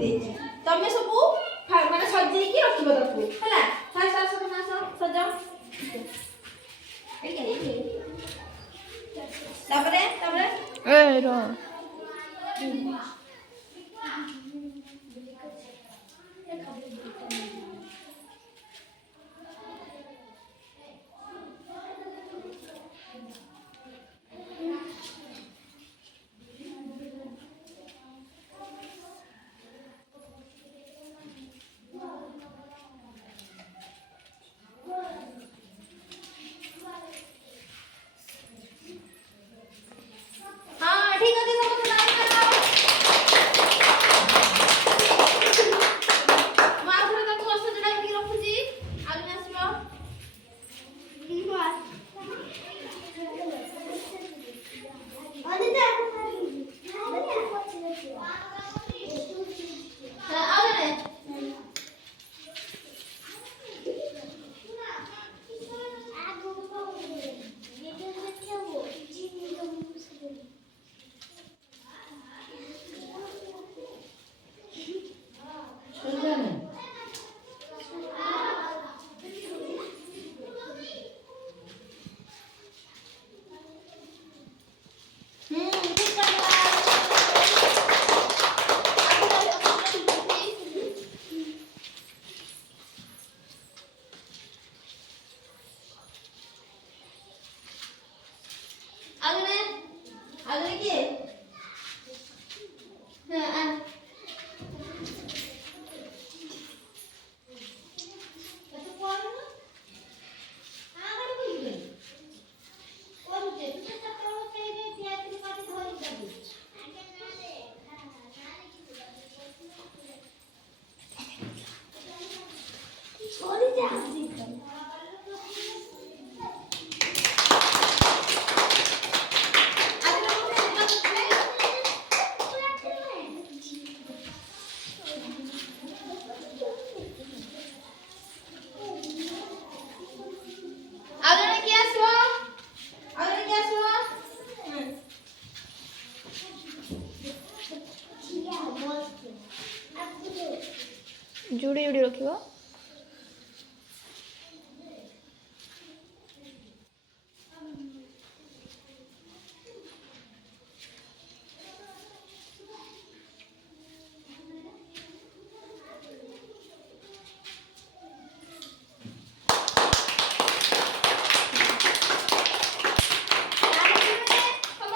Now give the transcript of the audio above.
ଦେଇଛି ତମେ ସବୁ ମାନେ ସଜେଇକି ରଖିବ ତାକୁ ହେଲା ଫାଷ୍ଟ ଆସ ତମେ ଆସ ସଜାଅ ତାପରେ ତାପରେ ଏ ର हाँ ठीक है समझ में आ रहा मां थोड़ा तक वर्ष जड़ा की रखुची आगे आसीबो आगे किए हां जुड़ी जुड़ी रखिबो